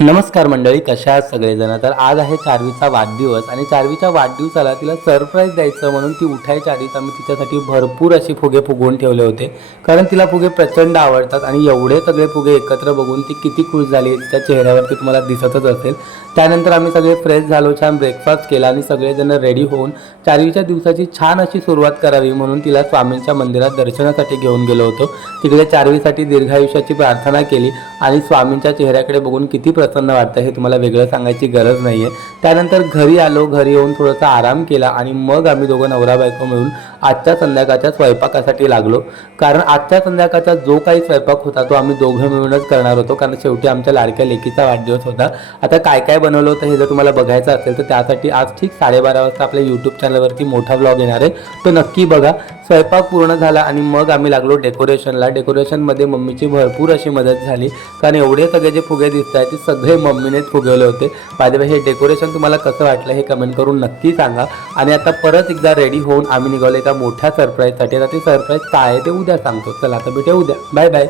नमस्कार मंडळी, कशा आहात सगळेजण? तर आज आहे चार्वीचा वाढदिवस आणि चार्वीच्या वाढदिवसाला तिला सरप्राईज द्यायचं म्हणून ती उठायच्या आधीच आम्ही तिच्यासाठी भरपूर अशी फुगे फुगवून ठेवले होते. कारण तिला फुगे प्रचंड आवडतात आणि एवढे सगळे फुगे एकत्र बघून ती किती खुश झाली तिच्या चेहऱ्यावरती तुम्हाला दिसतच असेल. त्यानंतर आम्ही सगळे फ्रेश झालो, छान ब्रेकफास्ट केला आणि सगळेजण रेडी होऊन चार्वीच्या दिवसाची छान अशी सुरुवात करावी म्हणून तिला स्वामींच्या मंदिरात दर्शनासाठी घेऊन गेलो होतो. तिकडे चार्वीसाठी दीर्घायुष्याची प्रार्थना केली आणि स्वामींच्या चेहऱ्याकडे बघून किती प्रसन्न वाटतं हे तुम्हाला वेगळं सांगायची गरज नाही आहे. त्यानंतर घरी आलो, घरी येऊन थोडासा आराम केला आणि मग आम्ही दोघं नवरा बायको मिळून आजच्या संध्याकाळच्या स्वयंपाकासाठी लागलो. कारण आजच्या संध्याकाळचा जो काही स्वयंपाक होता तो आम्ही दोघं मिळूनच करणार होतो, कारण शेवटी आमच्या लाडक्या लेकीचा वाढदिवस होता. आता काय काय बनवलं होतं हे जर तुम्हाला बघायचं असेल तर त्यासाठी आज ठीक 12:30 वाजता आपल्या यूट्यूब चॅनलवरती मोठा व्लॉग येणार आहे, तो नक्की बघा. स्वयंपाक पूर्ण झाला आणि मग आम्ही लागलो डेकोरेशनला. डेकोरेशनमध्ये मम्मीची भरपूर अशी मदत झाली, कारण एवढे सगळे जे फुगे दिसत आहेत ते सगळे मम्मीनेच फुगवले होते. बाय द वे, हे डेकोरेशन तुम्हाला कसं वाटलं हे कमेंट करून नक्की सांगा. आणि आता परत एकदा रेडी होऊन आम्ही निघालो एका मोठ्या सरप्राईजसाठी. आता ते सरप्राईज काय आहे ते उद्या सांगतो. चला आता भेटूया उद्या. Bye bye.